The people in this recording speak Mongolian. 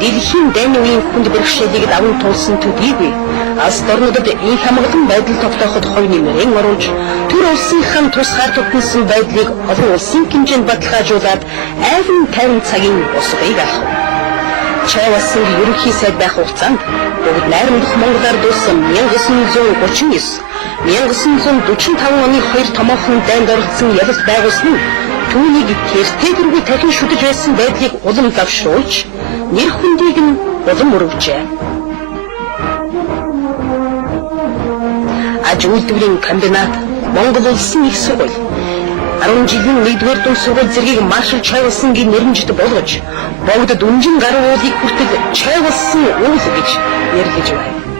дэлхийн дайны үеийн хүнд бэрхшээлийг даван туулсан төдийгүй алс орнуудад их хамгаалан байдал тогтооход хувь нэмрэн оруулж төр улсынхан тусгаар тогтносон байдлыг олон улсын хэмжээнд баталгаажуулаад айван тайван цагийн босгыг алах. Чавасын ерөнхий сайд байх хугацаанд бүгд найрамдах Монголоор дуусан 1939 1945 оны 2 томоохон дайнд оролцсон ялалт байгуулсан нь түүнийг тэртээ дахин шүтэж байсан байдлыг улам лавшруулж нэр хүндийг нь улам өргөжээ. Аж үйлдвэрийн комбинат, Монгол улсын их сургууль 10 жилийн 1-р дунд сургууль зэргийг Маршал Чавасангийн нэрнжид болгож богд дүнжин гаруй уулыг хүртэл Чавасан уул гэж нэрлэж байна.